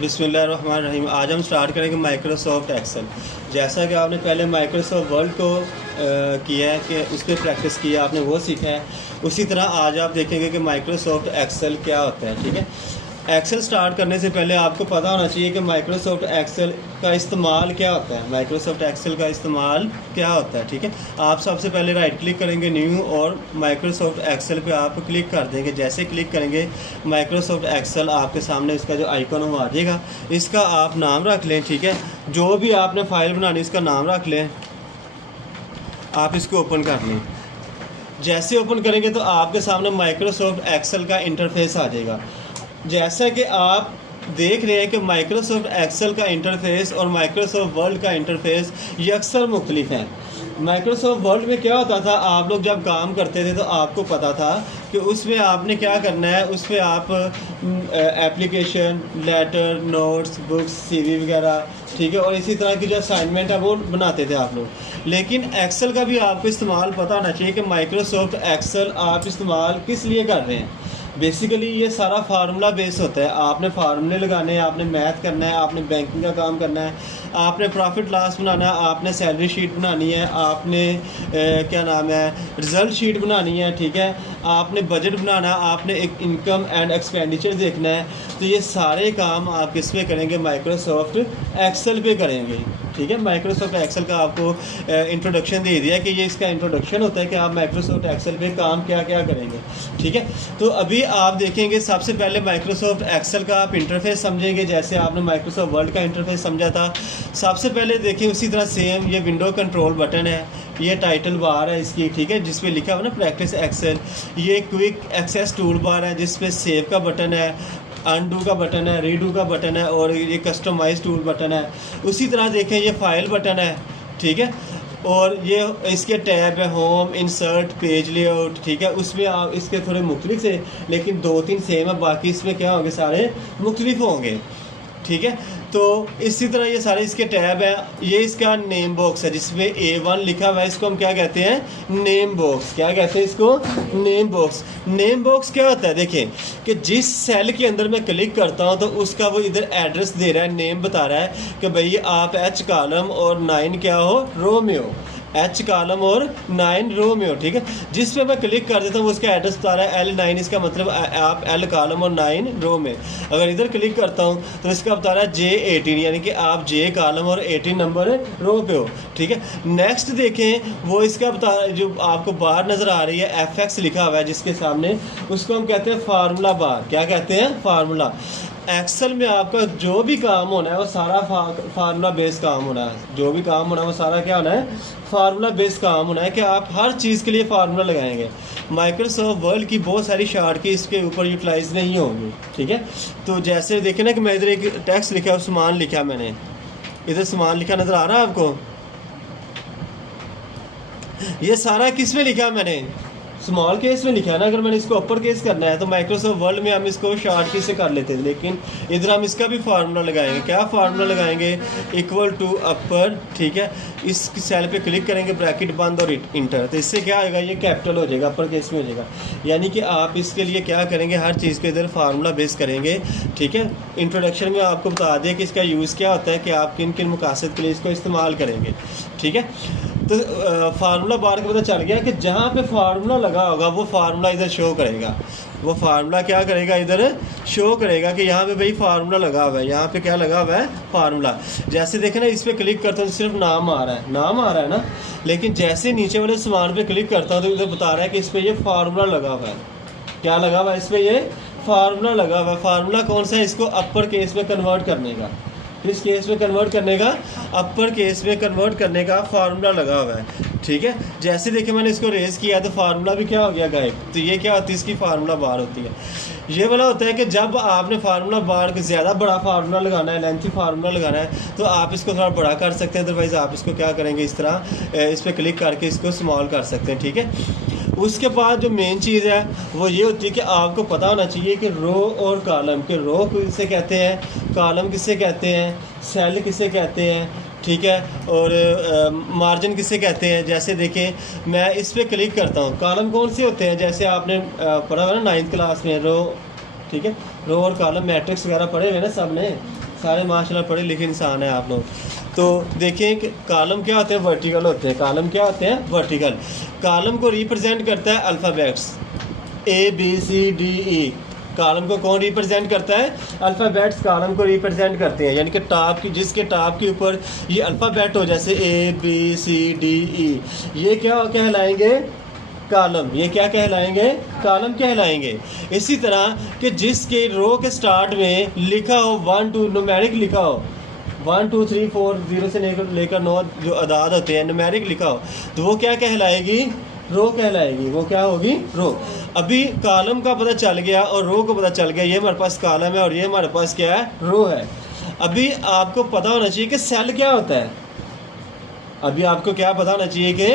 बिस्मिल्लाहिर्रहमानिर्रहीम। आज हम स्टार्ट करेंगे माइक्रोसॉफ्ट एक्सेल। जैसा कि आपने पहले माइक्रोसॉफ्ट वर्ड को किया है कि उस पर प्रैक्टिस किया, आपने वो सीखा है, उसी तरह आज आप देखेंगे कि माइक्रोसॉफ्ट एक्सेल क्या होता है। ठीक है, एक्सेल स्टार्ट करने से पहले आपको पता होना चाहिए कि माइक्रोसॉफ्ट एक्सेल का इस्तेमाल क्या होता है। माइक्रोसॉफ्ट एक्सेल का इस्तेमाल क्या होता है। ठीक है, आप सबसे पहले राइट क्लिक करेंगे न्यू और माइक्रोसॉफ्ट एक्सेल पे आप क्लिक कर देंगे। जैसे क्लिक करेंगे माइक्रोसॉफ्ट एक्सेल आपके सामने इसका जो आइकन वो आ जाएगा। इसका आप नाम रख लें। ठीक है, जो भी आपने फ़ाइल बनानी इसका नाम रख लें, आप इसको ओपन कर लें। जैसे ओपन करेंगे तो आपके सामने माइक्रोसॉफ्ट एक्सेल का इंटरफेस आ जाएगा। जैसा कि आप देख रहे हैं कि माइक्रोसॉफ्ट एक्सेल का इंटरफेस और माइक्रोसॉफ्ट वर्ड का इंटरफेस ये अक्सर मुख्तलिफ हैं। माइक्रोसॉफ्ट वर्ड में क्या होता था, आप लोग जब काम करते थे तो आपको पता था कि उसमें आपने क्या करना है, उस पर आप application, letter, notes, books, CV वगैरह, ठीक है, और इसी तरह की जो असाइनमेंट है वो बनाते थे आप लोग। लेकिन एक्सेल का भी आपको इस्तेमाल पता होना चाहिए कि माइक्रोसॉफ्ट एक्सेल आप इस्तेमाल किस लिए कर रहे हैं। बेसिकली ये सारा फार्मूला बेस होता है। आपने फार्मूले लगाने हैं, आपने मैथ करना है, आपने बैंकिंग का काम करना है, आपने प्रॉफिट लॉस बनाना है, आपने सैलरी शीट बनानी है, आपने क्या नाम है रिज़ल्ट शीट बनानी है। ठीक है, आपने बजट बनाना है, आपने एक इनकम एंड एक्सपेंडिचर देखना है। तो ये सारे काम आप किस पे करेंगे, माइक्रोसॉफ्ट एक्सेल पे करेंगे। ठीक है, माइक्रोसॉफ्ट एक्सेल का आपको इंट्रोडक्शन दे दिया कि ये इसका इंट्रोडक्शन होता है कि आप माइक्रोसॉफ्ट एक्सेल पे काम क्या क्या करेंगे। ठीक है, तो अभी आप देखेंगे सबसे पहले माइक्रोसॉफ्ट एक्सेल का आप इंटरफेस समझेंगे जैसे आपने माइक्रोसॉफ्ट वर्ड का इंटरफेस समझा था। सबसे पहले देखिए उसी तरह सेम ये विंडो कंट्रोल बटन है, ये टाइटल बार है इसकी, ठीक है, जिसपे लिखा हुआ ना प्रैक्टिस एक्सेल। ये क्विक एक्सेस टूल बार है जिसपे सेव का बटन है, अनडू का बटन है, रीडू का बटन है और ये कस्टमाइज टूल बटन है। उसी तरह देखें ये फाइल बटन है, ठीक है, और ये इसके टैब है होम, इंसर्ट, पेज लेआउट। ठीक है, उसमें आप इसके थोड़े मुख्तलिफ से लेकिन 2-3 सेम है, बाकी इसमें क्या होंगे सारे मुख्तलिफ होंगे। ठीक है, तो इसी तरह ये सारे इसके टैब हैं। ये इसका नेम बॉक्स है जिसमें A1 लिखा हुआ है, इसको हम क्या कहते हैं, नेम बॉक्स। क्या कहते हैं इसको, नेम बॉक्स। नेम बॉक्स क्या होता है, देखें कि जिस सेल के अंदर मैं क्लिक करता हूँ तो उसका वो इधर एड्रेस दे रहा है, नेम बता रहा है कि भाई आप H कॉलम और 9 क्या हो, रो में हो, H कॉलम और 9 रो में हो। ठीक है, जिस पे मैं क्लिक कर देता हूँ उसका एड्रेस बता रहा है L9, इसका मतलब आप L कॉलम और 9 रो में। अगर इधर क्लिक करता हूँ तो इसका बता रहा है J18, यानी कि आप J कॉलम और 18 नंबर रो पे हो। ठीक है, नेक्स्ट देखें वो इसका बता जो आपको बार नज़र आ रही है FX लिखा हुआ है जिसके सामने, उसको हम कहते हैं फार्मूला बार। क्या कहते हैं, फार्मूला। एक्सेल में आपका जो भी काम होना है वो सारा फार्मूला बेस काम होना है। जो भी काम होना है वो सारा क्या होना है, फार्मूला बेस काम होना है कि आप हर चीज़ के लिए फार्मूला लगाएंगे। माइक्रोसॉफ्ट वर्ड की बहुत सारी शार्ट की इसके ऊपर यूटिलाइज नहीं होंगी। ठीक है, तो जैसे देखें ना कि मैं इधर एक टेक्स्ट लिखा है, सामान लिखा, मैंने इधर सामान लिखा नज़र आ रहा है आपको। ये सारा किस में लिखा है, मैंने स्मॉल केस में लिखा है ना। अगर मैंने इसको अपर केस करना है तो माइक्रोसॉफ्ट वर्ड में हम इसको शॉर्ट की से कर लेते हैं, लेकिन इधर हम इसका भी फार्मूला लगाएंगे। क्या फार्मूला लगाएंगे, इक्वल टू अपर। ठीक है, इस सेल पे क्लिक करेंगे, ब्रैकेट बंद और इंटर, तो इससे क्या आएगा, ये कैपिटल हो जाएगा, अपर केस में हो जाएगा। यानी कि आप इसके लिए क्या करेंगे, हर चीज़ के इधर फार्मूला बेस करेंगे। ठीक है, इंट्रोडक्शन में आपको बता दें कि इसका यूज़ क्या होता है, कि आप किन किन मकासद के लिए इसको इस्तेमाल करेंगे। ठीक है, तो फार्मूला बार का पता चल गया कि जहाँ पे फार्मूला लगा होगा वो फार्मूला इधर शो करेगा। वो फार्मूला क्या करेगा, इधर शो करेगा कि यहाँ पे भाई फार्मूला लगा हुआ है, यहाँ पे क्या लगा हुआ है, फार्मूला। जैसे देखें ना, इस पर क्लिक करता हूँ तो सिर्फ नाम आ रहा है, नाम आ रहा है ना, लेकिन जैसे नीचे वाले सामान पे क्लिक करता हूँ तो इधर बता रहा है कि इस पर ये फार्मूला लगा हुआ है। क्या लगा हुआ है, इस पर ये फार्मूला लगा हुआ है। फार्मूला कौन सा है, इसको अपर केस में कन्वर्ट करने का, इस केस में कन्वर्ट करने का, अपर केस में कन्वर्ट करने का फार्मूला लगा हुआ है। ठीक है, जैसे देखिए मैंने इसको रेस किया तो फार्मूला भी क्या हो गया, गायब। तो ये क्या होती है, इसकी फार्मूला बार होती है। ये वाला होता है कि जब आपने फार्मूला बार को ज़्यादा बड़ा फार्मूला लगाना है, लेंथी फार्मूला लगाना है, तो आप इसको थोड़ा बड़ा कर सकते हैं। अदरवाइज़ आप इसको क्या करेंगे, इस तरह इस पर क्लिक करके इसको स्मॉल कर सकते हैं। ठीक है, उसके बाद जो मेन चीज़ है वो ये होती है कि आपको पता होना चाहिए कि रो और कॉलम, के रो किसे कहते हैं, कॉलम किसे कहते हैं, सेल किसे कहते हैं। ठीक है, और मार्जिन किसे कहते हैं। जैसे देखें मैं इस पर क्लिक करता हूँ, कॉलम कौन से होते हैं, जैसे आपने पढ़ा हुआ ना 9th क्लास में, रो। ठीक है, रो और कॉलम मैट्रिक्स वगैरह पढ़े हुए ना सब ने, सारे माशाल्लाह पढ़े लिखे इंसान हैं आप लोग। तो देखिए कि कॉलम क्या होते हैं, वर्टिकल होते हैं। कॉलम क्या होते हैं, वर्टिकल। कॉलम को रिप्रेजेंट करता है अल्फ़ाबेट्स ABCDE। कॉलम को कौन रिप्रेजेंट करता है, अल्फ़ाबेट्स कॉलम को रिप्रेजेंट करते हैं। यानी कि टॉप की, जिसके टॉप के ऊपर ये अल्फ़ाबेट हो, जैसे ABCDE, ये क्या कहलाएंगे, कॉलम। ये क्या कहलाएंगे, कॉलम कहलाएंगे। इसी तरह कि जिसके रो के स्टार्ट में लिखा हो 1 2 न्यूमेरिक लिखा हो, 1 2 3 4 0 से लेकर 9 जो अदाद होते हैं न्यूमेरिक लिखा हो, तो वो क्या कहलाएगी, रो कहलाएगी। वो क्या होगी, रो। अभी कॉलम का पता चल गया और रो को पता चल गया, ये हमारे पास कॉलम है और ये हमारे पास क्या है, रो है। अभी आपको पता होना चाहिए कि सेल क्या होता है। अभी आपको क्या पता होना चाहिए कि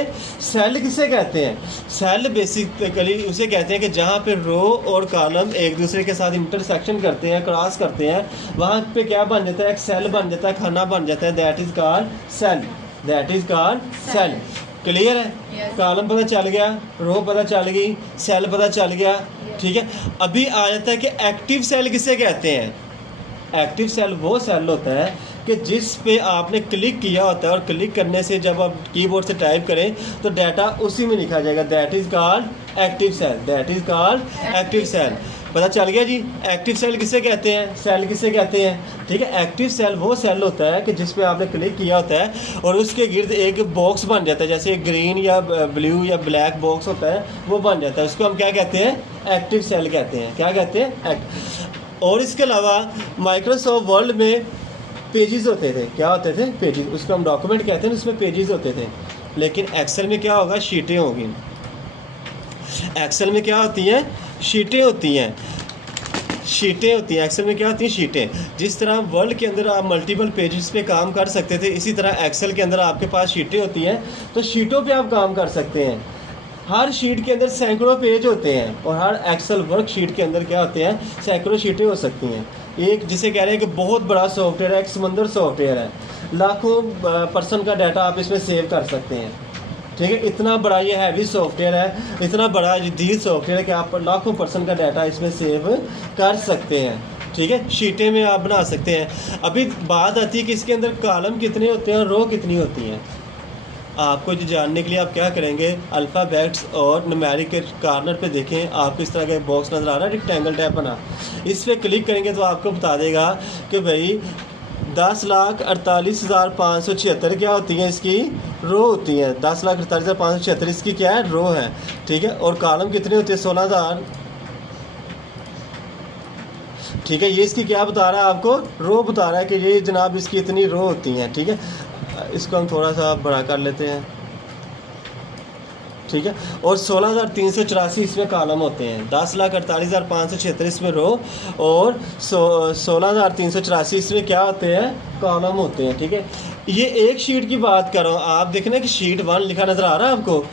सेल किसे कहते हैं। सेल बेसिकली उसे कहते हैं कि जहाँ पे रो और कॉलम एक दूसरे के साथ इंटरसेक्शन करते हैं, क्रॉस करते हैं, वहाँ पे क्या बन जाता है, एक सेल बन जाता है, खाना बन जाता है, that is called cell. That is called cell. Clear है, कॉलम पता चल गया, रो पता चल गई, सेल पता चल गया, ठीक है। अभी आ जाता है कि एक्टिव सेल किसे कहते हैं। एक्टिव सेल वो सेल होता है कि जिस पे आपने क्लिक किया होता है और क्लिक करने से जब आप कीबोर्ड से टाइप करें तो डाटा उसी में लिखा जाएगा, that is called active cell. That is called active cell. पता चल गया जी, एक्टिव सेल किसे कहते हैं, सेल किसे कहते हैं, ठीक है। एक्टिव सेल वो सेल होता है कि जिस पे आपने क्लिक किया होता है और उसके गिर्द एक बॉक्स बन जाता है, जैसे ग्रीन या ब्लू या ब्लैक बॉक्स होता है, वो बन जाता है, उसको हम क्या कहते हैं, एक्टिव सेल कहते हैं। क्या कहते हैं, और इसके अलावा माइक्रोसॉफ्ट वर्ड में पेजेस होते थे। क्या होते थे, पेजेस। उसको हम डॉक्यूमेंट कहते हैं, उसमें पेजेस होते थे। लेकिन एक्सेल में क्या होगा, शीटें होंगी। एक्सेल में क्या होती हैं, शीटें होती हैं। शीटें होती हैं एक्सेल में, क्या होती हैं, शीटें। जिस तरह वर्ल्ड के अंदर आप मल्टीपल पेजेस पे काम कर सकते थे, इसी तरह एक्सेल के अंदर आपके पास शीटें होती हैं, तो शीटों पे आप काम कर सकते हैं। हर शीट के अंदर सैकड़ों पेज होते हैं और हर एक्सेल वर्क शीट के अंदर क्या होते हैं, सैकड़ों शीटें हो सकती हैं। एक जिसे कह रहे हैं कि बहुत बड़ा सॉफ्टवेयर है, एक समंदर सॉफ्टवेयर है, लाखों पर्सन का डाटा आप इसमें सेव कर सकते हैं, ठीक है। इतना बड़ा ये हैवी सॉफ्टवेयर है, इतना बड़ा जदीद सॉफ्टवेयर है कि आप लाखों पर्सन का डाटा इसमें सेव कर सकते हैं, ठीक है। शीटें में आप बना सकते हैं। अभी बात आती है कि इसके अंदर कॉलम कितने होते हैं और रो कितनी होती हैं। आपको जो जानने के लिए आप क्या करेंगे, अल्फ़ाबेट्स और न्यूमेरिक के कॉर्नर पे देखें, आपको इस तरह का बॉक्स नज़र आ रहा है, रेक्टेंगल टाइप बना, इस पर क्लिक करेंगे तो आपको बता देगा कि भाई 10,48,576 क्या होती हैं, इसकी रो होती हैं। 10,48,576 इसकी क्या है, रो है, ठीक है। और कॉलम कितने होते हैं, 16,000, ठीक है। ये इसकी क्या बता रहा है आपको, रो बता रहा है कि ये जनाब इसकी इतनी रो होती हैं, ठीक है। इसको हम थोड़ा सा बड़ा कर लेते हैं, ठीक है। और 16,384 इसमें कॉलम होते हैं, 10,48,576 इसमें रो और 16,384 इसमें क्या होते हैं, कॉलम होते हैं, ठीक है। ये एक शीट की बात कर रहा हूँ। आप देखें ना कि शीट 1 लिखा नज़र आ रहा है आपको,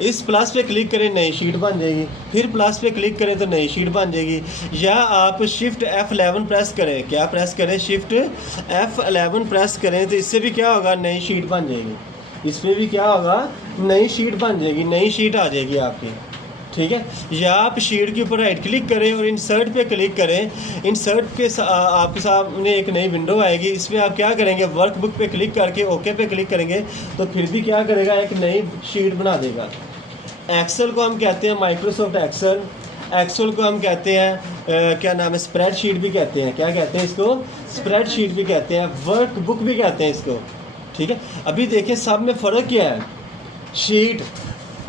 इस प्लस पे क्लिक करें नई शीट बन जाएगी, फिर प्लस पे क्लिक करें तो नई शीट बन जाएगी। या आप शिफ्ट F11 प्रेस करें, क्या प्रेस करें, शिफ्ट F11 प्रेस करें तो इससे भी क्या होगा, नई शीट बन जाएगी। इसमें भी क्या होगा, नई शीट बन जाएगी, नई शीट आ जाएगी आपकी, ठीक है। या आप शीट के ऊपर राइट क्लिक करें और इंसर्ट पे क्लिक करें, इंसर्ट के आपके सामने एक नई विंडो आएगी। इसमें आप क्या करेंगे, वर्कबुक पे क्लिक करके ओके पे क्लिक करेंगे तो फिर भी क्या करेगा, एक नई शीट बना देगा। एक्सेल को हम कहते हैं माइक्रोसॉफ्ट एक्सेल। एक्सेल को हम कहते हैं क्या नाम है, स्प्रेड शीट भी कहते हैं। क्या कहते हैं इसको, स्प्रेड शीट भी कहते हैं, वर्कबुक भी कहते हैं इसको, ठीक है। अभी देखें सब में फ़र्क क्या है, शीट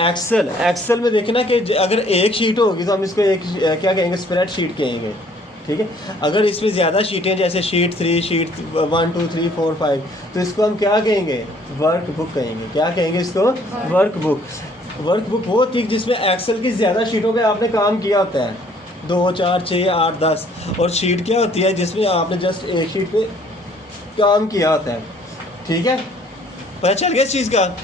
एक्सेल। एक्सेल में देखें ना कि अगर एक शीट होगी तो हम इसको एक क्या कहेंगे, स्प्रेड शीट कहेंगे, ठीक है। अगर इसमें ज़्यादा शीटें जैसे शीट 3, शीट 1 2 3 4 5, तो इसको हम क्या कहेंगे, वर्कबुक कहेंगे। क्या कहेंगे इसको, वर्कबुक। वर्कबुक वो होती है जिसमें एक्सेल की ज़्यादा शीटों पे आपने काम किया होता है, 2 4 6 8 10। और शीट क्या होती है, जिसमें आपने जस्ट एक शीट पे काम किया होता है, ठीक है। पता चल गया इस चीज़ का।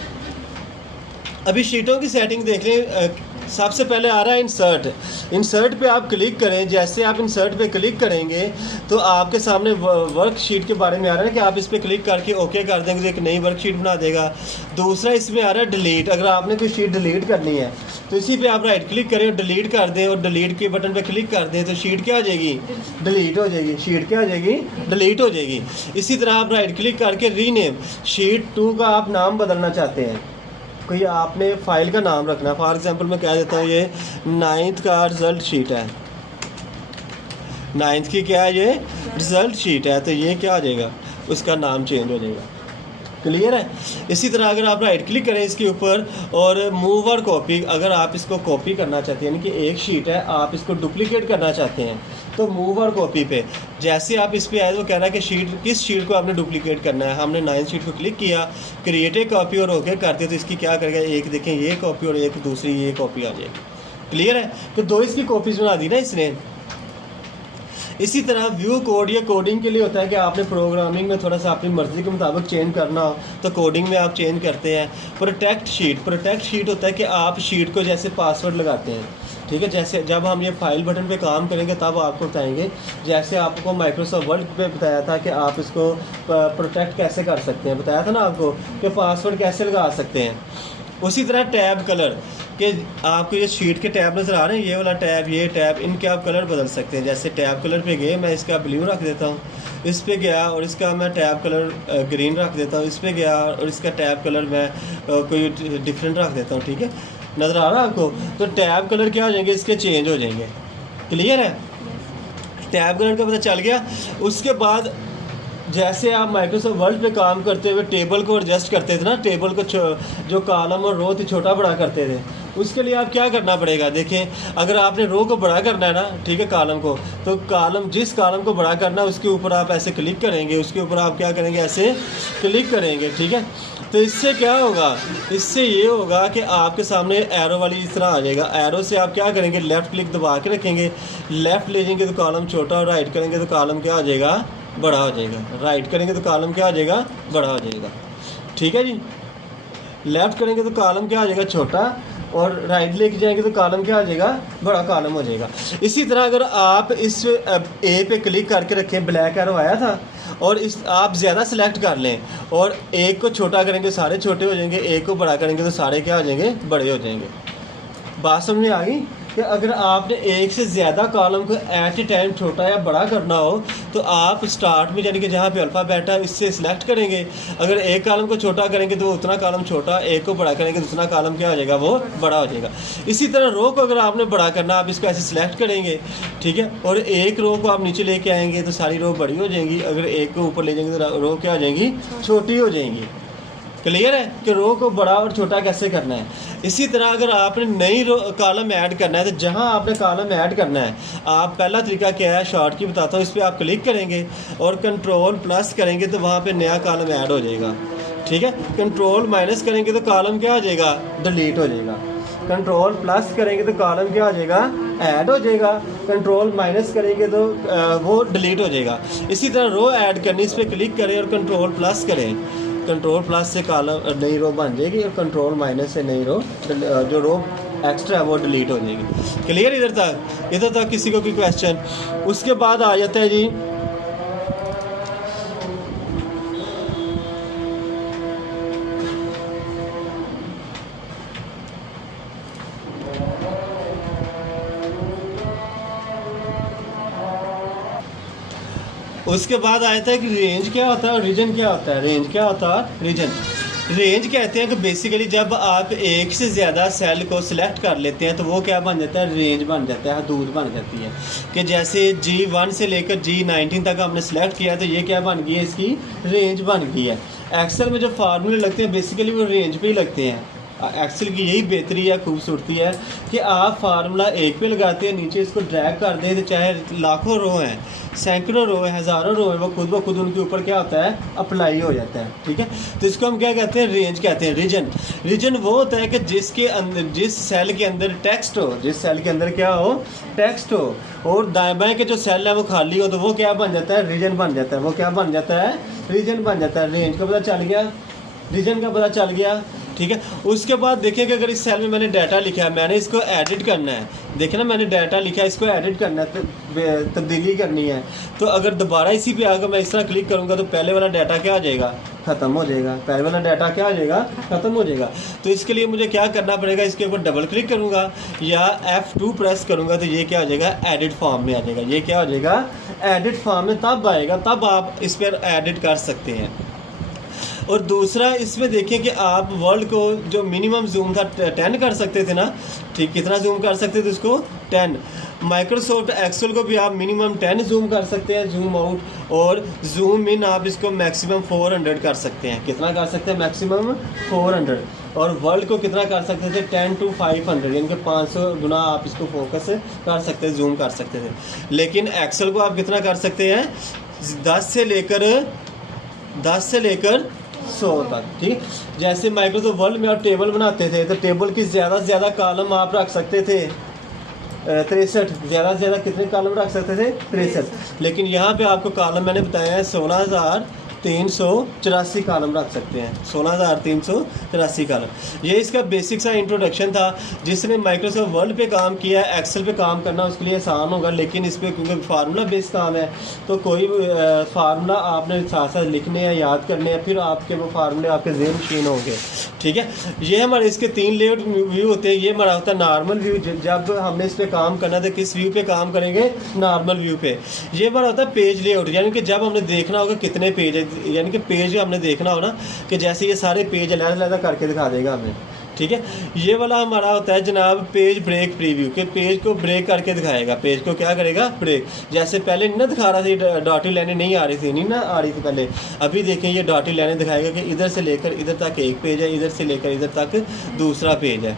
अभी शीटों की सेटिंग देख लें, सबसे पहले आ रहा है इंसर्ट। इंसर्ट पे आप क्लिक करें। जैसे आप इंसर्ट पे क्लिक करेंगे तो आपके सामने वर्कशीट के बारे में आ रहा है कि आप इस पर क्लिक करके ओके कर देंगे तो एक नई वर्कशीट बना देगा। दूसरा इसमें आ रहा है डिलीट। अगर आपने कोई शीट डिलीट करनी है तो इसी पे आप राइट क्लिक करें और डिलीट कर दें और डिलीट के बटन पे क्लिक कर दें तो शीट क्या हो जाएगी, डिलीट हो जाएगी। शीट क्या हो जाएगी, डिलीट हो जाएगी। इसी तरह आप राइट क्लिक करके रीनेम, शीट 2 का आप नाम बदलना चाहते हैं, कोई आपने फाइल का नाम रखना। फॉर एग्जांपल मैं कह देता हूँ ये 9th का रिज़ल्ट शीट है, 9th की क्या है, ये रिज़ल्ट शीट है, तो ये क्या हो जाएगा, उसका नाम चेंज हो जाएगा। क्लियर है। इसी तरह अगर आप राइट क्लिक करें इसके ऊपर और मूव और कॉपी, अगर आप इसको कॉपी करना चाहते हैं, यानी कि एक शीट है आप इसको डुप्लीकेट करना चाहते हैं तो मूव और कॉपी पे जैसे आप इस पे आए तो कह रहा है कि शीट, किस शीट को आपने डुप्लीकेट करना है। हमने 9th शीट को क्लिक किया, क्रिएट ए कॉपी और ओके करते तो इसकी क्या करेगा, एक देखें ये कॉपी और एक दूसरी ये कॉपी आ जाएगी। क्लियर है। तो 2 इसकी कॉपीज़ बना दी ना इसने। इसी तरह व्यू कोड, ये कोडिंग के लिए होता है कि आपने प्रोग्रामिंग में थोड़ा सा अपनी मर्ज़ी के मुताबिक चेंज करना हो तो कोडिंग में आप चेंज करते हैं। प्रोटेक्ट शीट, प्रोटेक्ट शीट होता है कि आप शीट को जैसे पासवर्ड लगाते हैं, ठीक है। जैसे जब हम ये फाइल बटन पे काम करेंगे तब आपको बताएंगे, जैसे आपको माइक्रोसॉफ्ट वर्ड पे बताया था कि आप इसको प्रोटेक्ट कैसे कर सकते हैं, बताया था ना आपको कि पासवर्ड कैसे लगा सकते हैं। उसी तरह टैब कलर कि आपको ये शीट के टैब नज़र आ रहे हैं, ये वाला टैब, ये टैब, इनके आप कलर बदल सकते हैं। जैसे टैब कलर पे गए, मैं इसका ब्लू रख देता हूँ, इस पे गया और इसका मैं टैब कलर ग्रीन रख देता हूँ, इस पे गया और इसका टैब कलर मैं कोई डिफरेंट रख देता हूँ, ठीक है। नज़र आ रहा है आपको। तो टैब कलर क्या हो जाएंगे, इसके चेंज हो जाएंगे। क्लियर है। टैब कलर का पता चल गया। उसके बाद जैसे आप माइक्रोसॉफ्ट वर्ड पे काम करते हुए टेबल को एडजस्ट करते थे ना, टेबल को जो कॉलम और रो थी छोटा बड़ा करते थे, उसके लिए आप क्या करना पड़ेगा। देखें, अगर आपने रो को बड़ा करना है ना, ठीक है, कॉलम को, तो कॉलम, जिस कॉलम को बड़ा करना है उसके ऊपर आप ऐसे क्लिक करेंगे, उसके ऊपर आप क्या करेंगे, ऐसे क्लिक करेंगे, ठीक है। तो इससे क्या होगा, इससे ये होगा कि आपके सामने एरो वाली इस तरह आ जाएगा। एरो से आप क्या करेंगे, लेफ़्ट क्लिक दबा के रखेंगे, लेफ़्ट ले जाएंगे तो कॉलम छोटा और राइट करेंगे तो कॉलम क्या आ जाएगा, बड़ा हो जाएगा। राइट करेंगे तो कॉलम क्या आ जाएगा, बड़ा हो जाएगा, ठीक है जी। लेफ़्ट करेंगे तो कॉलम क्या आ जाएगा, छोटा, और राइट लेके जाएंगे तो कॉलम क्या आ जाएगा, बड़ा कॉलम हो जाएगा। इसी तरह अगर आप इस ए पे क्लिक करके रखें, ब्लैक एरो आया था, और इस आप ज़्यादा सेलेक्ट कर लें और एक को छोटा करेंगे सारे छोटे हो जाएंगे, एक को बड़ा करेंगे तो सारे क्या हो जाएंगे, बड़े हो जाएंगे। बात समझ में आ गई कि अगर आपने एक से ज़्यादा कॉलम को एट ए टाइम छोटा या बड़ा करना हो तो आप स्टार्ट में, यानी कि जहाँ पे अल्फ़ाबेट है, इससे सिलेक्ट करेंगे। अगर एक कॉलम को छोटा करेंगे तो उतना कॉलम छोटा, एक को बड़ा करेंगे तो उतना कॉलम क्या हो जाएगा, वो बड़ा हो जाएगा। इसी तरह रो को अगर आपने बड़ा करना, आप इसको ऐसे सिलेक्ट करेंगे, ठीक है, और एक रो को आप नीचे लेके आएंगे तो सारी रो बड़ी हो जाएंगी। अगर एक को ऊपर ले जाएंगे तो रो क्या हो जाएंगी, छोटी हो जाएंगी। क्लियर है कि रो को बड़ा और छोटा कैसे करना है। इसी तरह अगर आपने नई रो कॉलम ऐड करना है तो जहां आपने कॉलम ऐड करना है, आप पहला तरीका क्या है, शॉर्ट की बताता हूँ। इस पर आप क्लिक करेंगे और कंट्रोल प्लस करेंगे तो वहाँ पे नया कॉलम ऐड हो जाएगा, ठीक है। कंट्रोल माइनस करेंगे तो कॉलम क्या हो जाएगा, डिलीट हो जाएगा। कंट्रोल प्लस करेंगे तो कॉलम क्या हो जाएगा, ऐड हो जाएगा। कंट्रोल माइनस करेंगे तो वो डिलीट हो जाएगा। इसी तरह रो ऐड करनी, इस पर क्लिक करें और कंट्रोल प्लस करें, कंट्रोल प्लस से कॉलम नई रो बन जाएगी और कंट्रोल माइनस से नई रो, जो रो एक्स्ट्रा है वो डिलीट हो जाएगी। क्लियर। इधर तक किसी को कोई क्वेश्चन। उसके बाद आ जाता है जी उसके बाद आया था कि रेंज क्या होता है और रीजन क्या होता है। रेंज क्या होता है, रीजन। रेंज कहते हैं कि बेसिकली जब आप एक से ज़्यादा सेल को सिलेक्ट कर लेते हैं तो वो क्या बन जाता है, रेंज बन जाता है, हदूद बन जाती है। कि जैसे G1 से लेकर G19 तक हमने सेलेक्ट किया तो ये क्या बन गई है, इसकी रेंज बन गई है। एक्सेल में जो फार्मूले लगते हैं बेसिकली वो रेंज पे ही लगते हैं। एक्सेल की यही बेहतरी है, खूबसूरती है कि आप फार्मूला एक पे लगाते हैं, नीचे इसको ड्रैग कर दें तो चाहे लाखों रो हैं, सैकड़ों रो है, हज़ारों रो है, वो खुद ब खुद उनके ऊपर क्या होता है, अप्लाई हो जाता है, ठीक है। तो इसको हम क्या कहते हैं, रेंज कहते हैं। रीजन, रीजन वो होता है कि जिसके अंदर, जिस सेल के अंदर टेक्स्ट हो, जिस सेल के अंदर क्या हो, टेक्स्ट हो, और दाएं बाएं के जो सेल है वो खाली हो, तो वो क्या बन जाता है, रीजन बन जाता है। वो क्या बन जाता है, रीजन बन जाता है। रेंज का पता चल गया, रीजन का पता चल गया, ठीक है। उसके बाद देखिए कि अगर इस सेल में मैंने डाटा लिखा है, मैंने इसको एडिट करना है, देखिए ना मैंने डाटा लिखा है, इसको एडिट करना है, तब्दीली करनी है, तो अगर दोबारा इसी पे आकर मैं इस तरह क्लिक करूँगा तो पहले वाला डाटा क्या हो जाएगा, ख़त्म हो जाएगा, पहले वाला डाटा क्या हो जाएगा, ख़त्म हो जाएगा। तो इसके लिए मुझे क्या करना पड़ेगा, इसके ऊपर डबल क्लिक करूँगा या F2 प्रेस करूँगा तो ये क्या हो जाएगा, एडिट फॉर्म में आ जाएगा। ये क्या हो जाएगा, एडिट फॉर्म में तब आएगा, तब आप इस पर एडिट कर सकते हैं। और दूसरा इसमें देखिए कि आप वर्ल्ड को जो मिनिमम जूम था 10 कर सकते थे ना, ठीक, कितना जूम कर सकते थे उसको, 10। माइक्रोसॉफ्ट एक्सेल को भी आप मिनिमम 10 जूम कर सकते हैं, जूम आउट, और जूम इन आप इसको मैक्सिमम 400 कर सकते हैं। कितना कर सकते हैं, मैक्सिमम 400। और वर्ल्ड को कितना कर सकते थे, 10 to 500, यानी कि 500 गुना आप इसको फोकस कर सकते हैं, जूम कर सकते थे। लेकिन एक्सेल को आप कितना कर सकते हैं, 10 से लेकर 100 तक, ठीक। जैसे माइक्रोसॉफ्ट वर्ल्ड में आप टेबल बनाते थे तो टेबल की ज़्यादा से ज़्यादा कॉलम आप रख सकते थे 63, ज़्यादा से ज़्यादा कितने कॉलम रख सकते थे, 63। लेकिन यहाँ पे आपको कॉलम मैंने बताया है 16,384 कॉलम रख सकते हैं, 16,384 कॉलम। ये इसका बेसिक सा इंट्रोडक्शन था। जिसने माइक्रोसॉफ्ट वर्ड पे काम किया है, एक्सेल पे काम करना उसके लिए आसान होगा, लेकिन इस पर क्योंकि फार्मूला बेस काम है तो कोई फार्मूला आपने साथ साथ लिखने हैं, याद करने हैं, फिर आपके वो फार्मूले आपके ज़हन नशीन होंगे, ठीक है। ये हमारे इसके 3 लेआउट व्यू होते हैं। ये हमारा होता है नॉर्मल व्यू, जब हमने इस पर काम करना तो किस व्यू पे काम करेंगे, नॉर्मल व्यू पे। ये हमारा होता है पेज लेआउट, यानी कि जब हमने देखना होगा कितने पेज है, यानी कि पेज हमने देखना हो ना कि जैसे ये सारे पेज अलग-अलग करके दिखा देगा हमें, ठीक है। ये वाला हमारा होता है जनाब पेज ब्रेक प्रीव्यू, के पेज को ब्रेक करके दिखाएगा, पेज को क्या करेगा, ब्रेक। जैसे पहले नहीं ना दिखा रहा था, डॉटेड लाइनें नहीं आ रही थी, नहीं ना आ रही थी पहले, अभी देखें ये डॉटेड लाइनें दिखाएगा कि इधर से लेकर इधर तक एक पेज है, इधर से लेकर इधर तक दूसरा पेज है,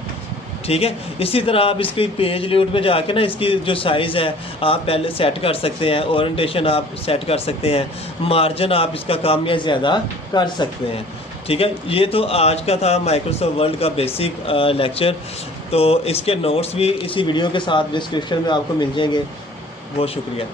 ठीक है। इसी तरह आप इसकी पेज लेआउट में जाके ना इसकी जो साइज़ है आप पहले सेट कर सकते हैं, ओरिएंटेशन आप सेट कर सकते हैं, मार्जिन आप इसका कम या ज़्यादा कर सकते हैं, ठीक है। ये तो आज का था माइक्रोसॉफ्ट वर्ड का बेसिक लेक्चर। तो इसके नोट्स भी इसी वीडियो के साथ डिस्क्रिप्शन में आपको मिल जाएंगे। बहुत शुक्रिया।